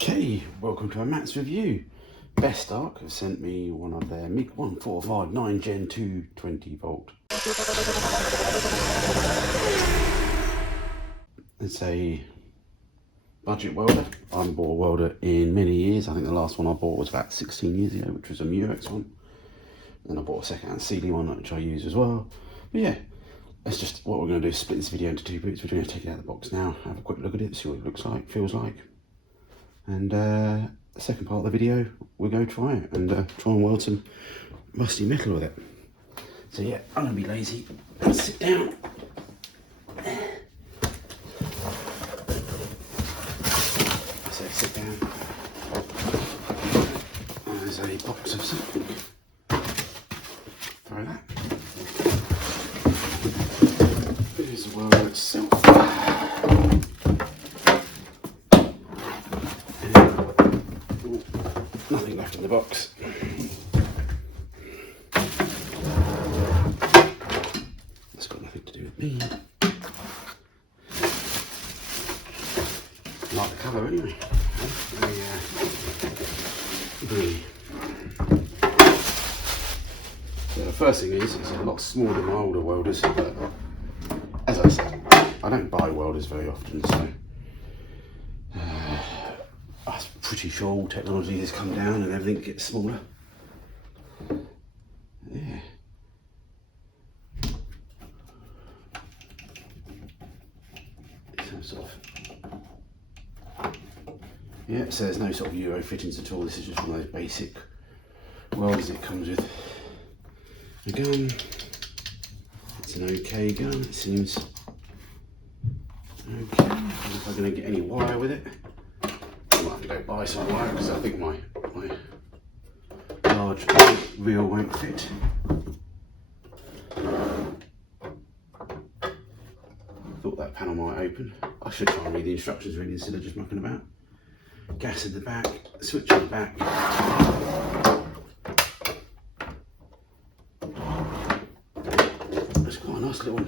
Okay, welcome to a Matt's review. BestArc have sent me one of their MIG 1459 Gen 2 20 volt. It's a budget welder. I haven't bought a welder in many years. I think the last one I bought was about 16 years ago, which was a Murex one. Then I bought a second-hand Sealy one, which I use as well. But yeah, that's just what we're going to do, split this video into two bits. We're going to take it out of the box now, have a quick look at it, see what it looks like, feels like. And the second part of the video, we'll go try it and try and weld some rusty metal with it. So yeah, I'm going to be lazy and sit down. So sit down. There's a box of something. Throw that. Here's the welder itself. Nothing left in the box. That's got nothing to do with me. I like the colour anyway. Very So the first thing is, it's a lot smaller than my older welders, but as I said, I don't buy welders very often, so I'm pretty sure all technology has come down and everything gets smaller. Yeah. Some sort of, yeah, so there's no sort of Euro fittings at all. This is just one of those basic welders it comes with. The gun, it's an okay gun, it seems okay. I don't know if I'm going to get any wire with it. I might have to go buy some wire because I think my large reel won't fit. Thought that panel might open. I should try and read the instructions really instead of just mucking about. Gas in the back, switch in the back. It's quite a nice little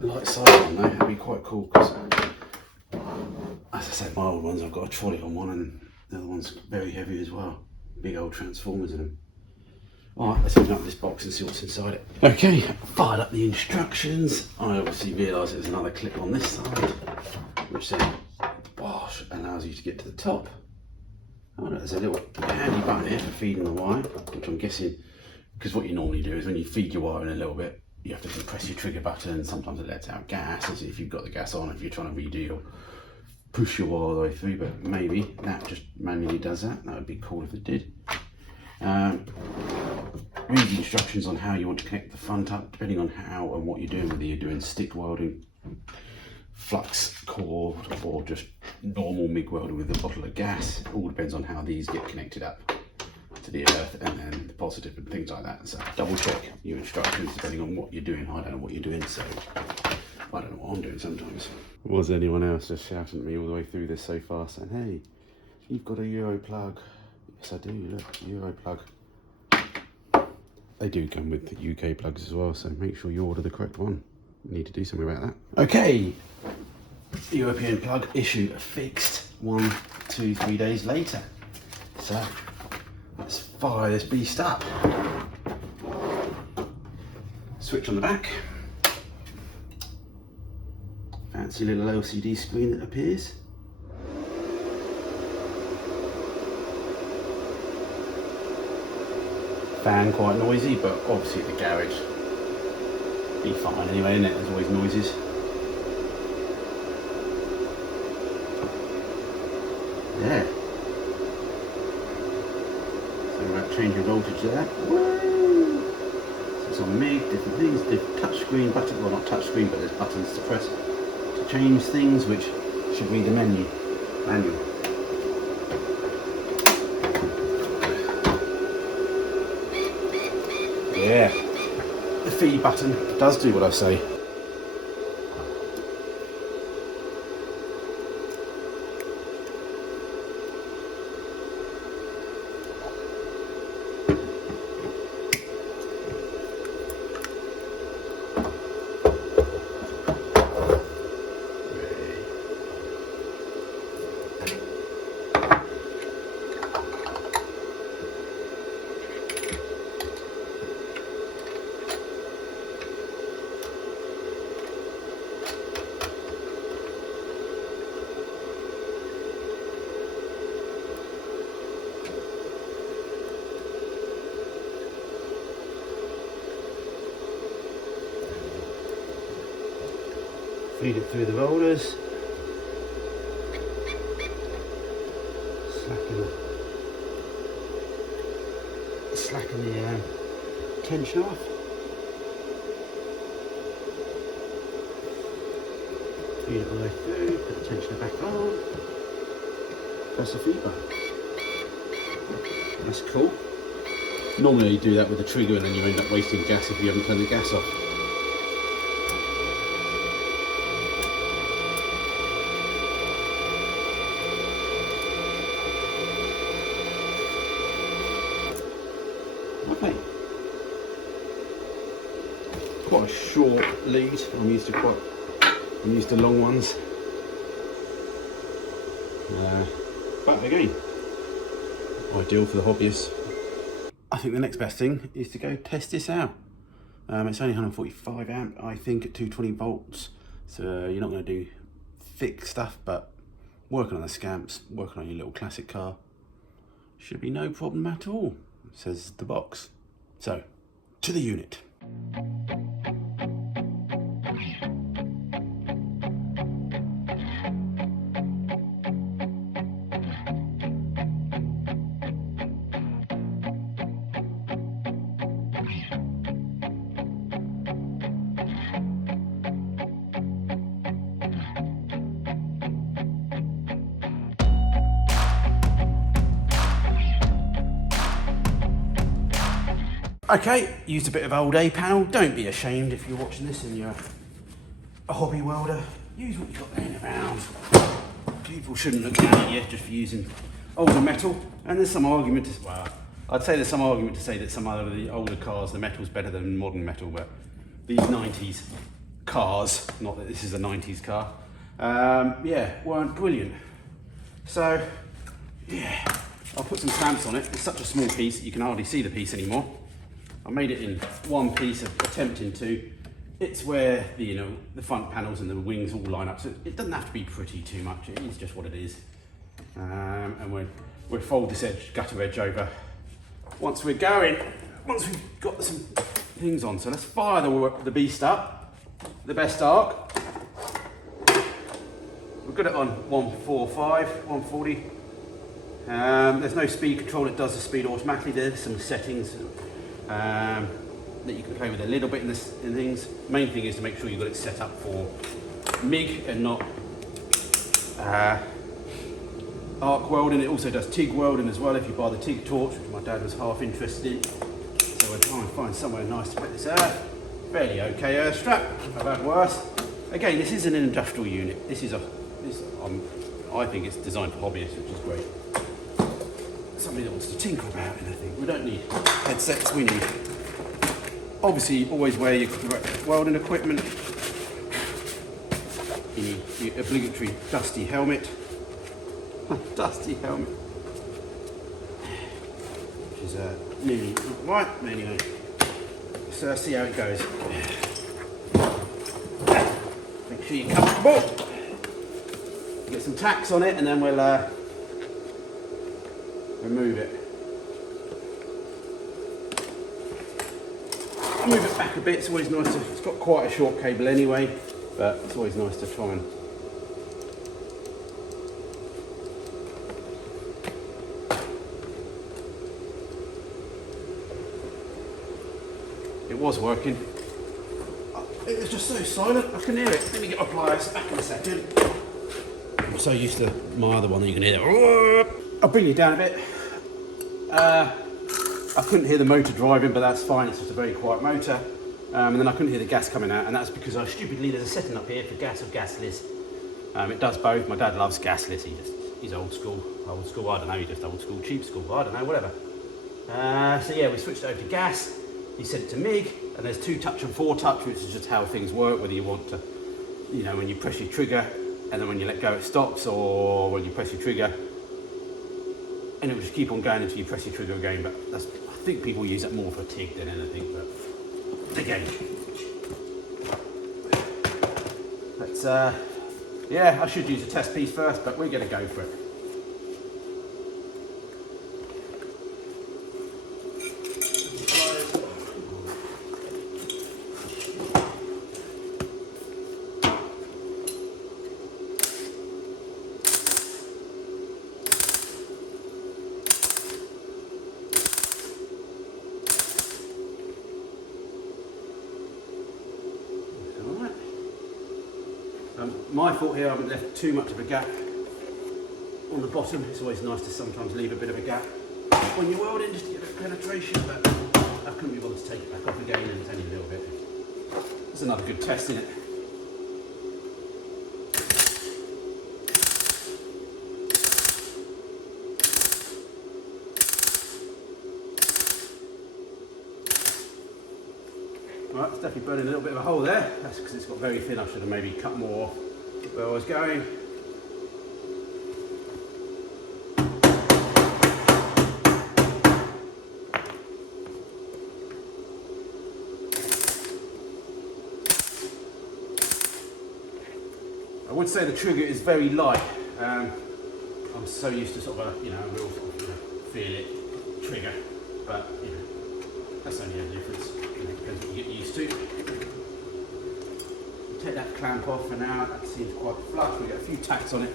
light side on there. That'd be quite cool because, as I said, my old ones I've got a trolley on one and the other one's very heavy as well. Big old transformers in them. Alright, let's open up this box and see what's inside it. Okay, fired up the instructions. I obviously realised there's another clip on this side which said Bosch allows you to get to the top. Oh, there's a little handy button here for feeding the wire, which I'm guessing, because what you normally do is when you feed your wire in a little bit, you have to press your trigger button and sometimes it lets out gas, as if you've got the gas on, if you're trying to redo or push your wire all the way through, but maybe that just manually does that. That would be cool if it did. Read the instructions on how you want to connect the front up, depending on how and what you're doing, whether you're doing stick welding, flux core, or just normal MIG welding with a bottle of gas. It all depends on how these get connected up to the earth and then the positive and things like that. So double check your instructions depending on what you're doing. I don't know what you're doing, so I don't know what I'm doing sometimes. Was anyone else just shouting at me all the way through this so far saying, hey, you've got a Euro plug? Yes I do, look, Euro plug. They do come with the UK plugs as well, so make sure you order the correct one. We need to do something about that. Okay, European plug issue fixed 1, 2, 3 days later. So let's fire this beast up. Switch on the back. Fancy little LCD screen that appears. Fan quite noisy, but obviously at the garage be fine anyway, isn't it? There's always noises. Yeah. So about changing voltage there. Woo! So it's on MIG, different things, different touch screen button, well not touch screen, but there's buttons to press to change things, which should read the manual. Yeah, the feed button does do what I say. feed it through the rollers. Slacken the tension off. Feed it all the way through, put the tensioner back on. Press the feed button. That's cool. Normally you do that with the trigger and then you end up wasting gas if you haven't turned the gas off. Okay. Quite a short lead. I'm used to long ones. But again, ideal for the hobbyists. I think the next best thing is to go test this out. It's only 145 amp, I think, at 220 volts. So you're not going to do thick stuff, but working on the scamps, working on your little classic car, should be no problem at all, says the box. So, to the unit. Okay, used a bit of old A panel. Don't be ashamed if you're watching this and you're a hobby welder. Use what you've got laying around. People shouldn't look down at you just for using older metal. And there's some argument to, well, I'd say there's some argument to say that some of the older cars, the metal's better than modern metal, but these 90s cars, not that this is a 90s car, yeah, weren't brilliant. So, yeah, I'll put some clamps on it. It's such a small piece that you can hardly see the piece anymore. I made it in one piece of attempting to. It's where the front panels and the wings all line up, so it doesn't have to be pretty too much. It is just what it is. And we'll fold this gutter edge over once we've got some things on. So let's fire the beast up, the BestArc. We've got it on 145, 140. There's no speed control, it does the speed automatically. There's some settings that you can play with a little bit in things. Main thing is to make sure you've got it set up for MIG and not arc welding. It also does TIG welding as well if you buy the TIG torch, which my dad was half interested in. So we'll try and find somewhere nice to put this earth. Fairly okay earth strap, I've had worse. Again, this is an industrial unit. I think it's designed for hobbyists, which is great. Somebody that wants to tinker about anything. We don't need headsets, we need, obviously, always wear your correct welding equipment. You need your obligatory dusty helmet. Dusty helmet. Which is nearly right, anyway. So see how it goes. Make sure you're comfortable. Get some tacks on it and then we'll remove it. I'll move it back a bit. It's always nice to, it's got quite a short cable anyway, but it's always nice to try and it was working. It was just so silent, I can hear it. Let me get my pliers back in a second. I'm so used to my other one that you can hear it. I'll bring you down a bit. I couldn't hear the motor driving, but that's fine. It's just a very quiet motor. And then I couldn't hear the gas coming out, and that's because stupidly there's a setting up here for gas or gasless. It does both. My dad loves gasless. He's old school. I don't know. He's just old school, cheap school. I don't know. Whatever. So yeah, we switched it over to gas. He set it to MIG, and there's 2-touch and 4-touch, which is just how things work. Whether you want to, when you press your trigger, and then when you let go it stops, or when you press your trigger, and it will just keep on going until you press your trigger again. But I think people use that more for TIG than anything. But again, let's yeah, I should use a test piece first, but we're going to go for it. My fault here, I haven't left too much of a gap on the bottom. It's always nice to sometimes leave a bit of a gap when you're welding, just to get a bit of penetration, but I couldn't be bothered to take it back off again, and it's only a little bit. It's another good test, isn't it? Right, it's definitely burning a little bit of a hole there. That's because it's got very thin. I should have maybe cut more where I was going. I would say the trigger is very light. I'm so used to sort of a, real sort of, feel it trigger, but that's only a difference. Depends what you get used to. Take that clamp off for now. That seems quite flush. We get a few tacks on it.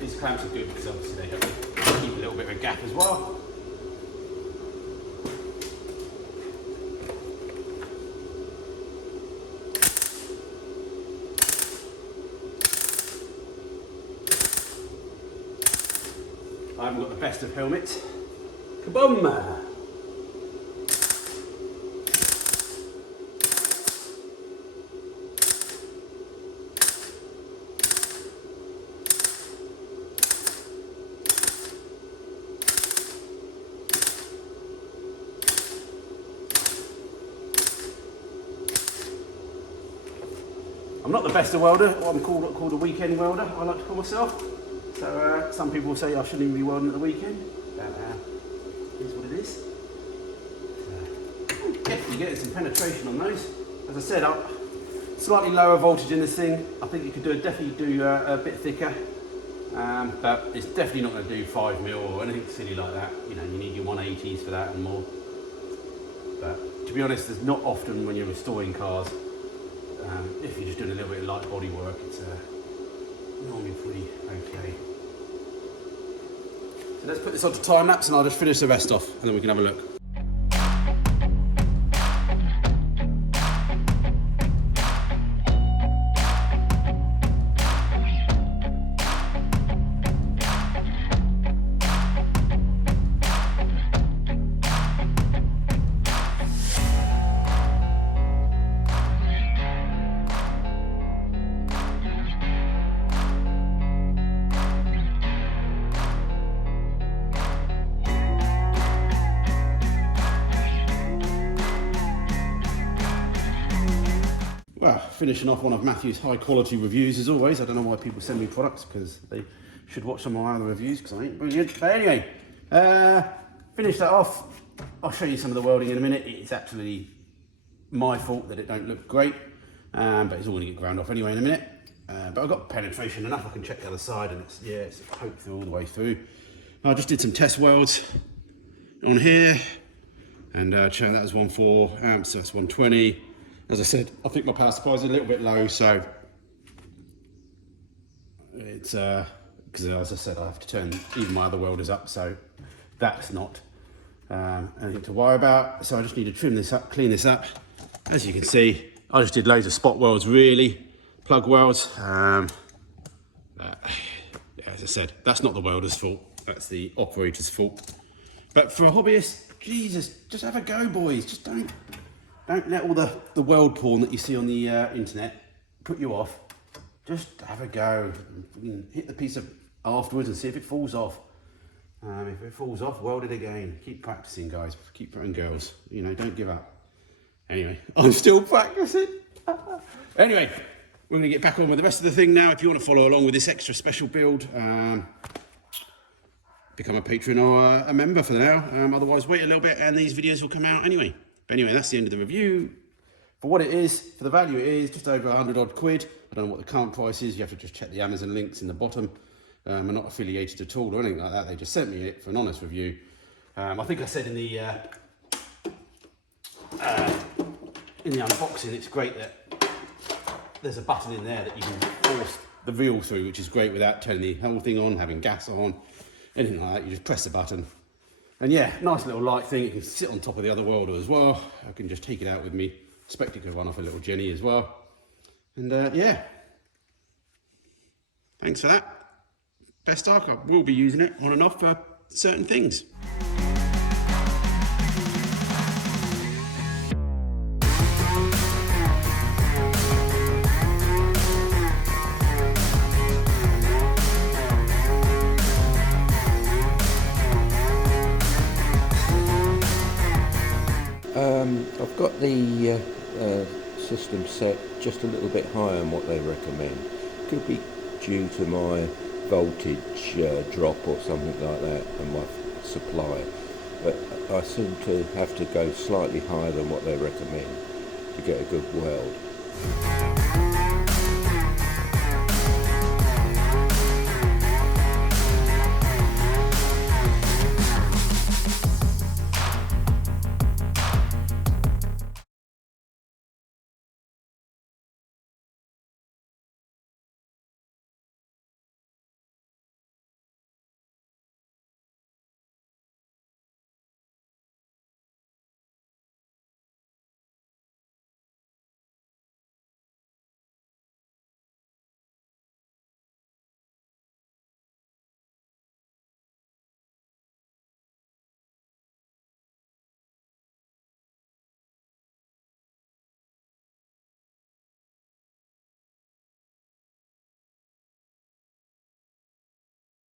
These clamps are good because obviously they help keep a little bit of a gap as well. I haven't got the best of helmets. Kaboom! I'm not the best of welder, what I'm called a weekend welder, I like to call myself. So some people say I shouldn't even be welding at the weekend, but here's what it is. Definitely getting some penetration on those. As I said, slightly lower voltage in this thing. I think you could definitely do a bit thicker, but it's definitely not going to do 5mm or anything silly like that. You need your 180s for that and more. But to be honest, there's not often when you're restoring cars, if you're just doing a little bit of light body work, it's normally pretty okay. So let's put this onto time lapse and I'll just finish the rest off and then we can have a look. Well, finishing off one of Matthew's high quality reviews as always. I don't know why people send me products, because they should watch some of my other reviews because I ain't brilliant. But anyway, finish that off. I'll show you some of the welding in a minute. It's absolutely my fault that it don't look great, but it's all going to get ground off anyway in a minute. But I've got penetration enough. I can check the other side, and it's poked through all the way through. I just did some test welds on here, and that was 1.4 amps, so that's 120. As I said, I think my power supply is a little bit low, so it's because as I said, I have to turn even my other welders up, so that's not anything to worry about. So I just need to trim this up, clean this up. As you can see, I just did loads of spot welds, really, plug welds. Yeah, as I said, that's not the welder's fault, that's the operator's fault. But for a hobbyist, Jesus, just have a go, boys. Just don't let all the weld porn that you see on the internet put you off. Just have a go. Hit the piece afterwards and see if it falls off. If it falls off, weld it again. Keep practicing, guys. Keep and girls. Don't give up. Anyway, I'm still practicing. Anyway, we're going to get back on with the rest of the thing now. If you want to follow along with this extra special build, become a patron or a member for now. Otherwise, wait a little bit and these videos will come out anyway. But anyway, that's the end of the review. For what it is, for the value it is, just over 100 odd quid. I don't know what the current price is. You have to just check the Amazon links in the bottom. I'm not affiliated at all or anything like that. They just sent me it for an honest review. I think I said in the in the unboxing, it's great that there's a button in there that you can force the reel through, which is great without turning the whole thing on, having gas on, anything like that. You just press the button. And yeah, nice little light thing. It can sit on top of the other welder as well. I can just take it out with me. Expect it to run off a little Jenny as well. And yeah, thanks for that. BestArc, I will be using it on and off for certain things. I've got the system set just a little bit higher than what they recommend. Could be due to my voltage drop or something like that and my supply, but I seem to have to go slightly higher than what they recommend to get a good weld.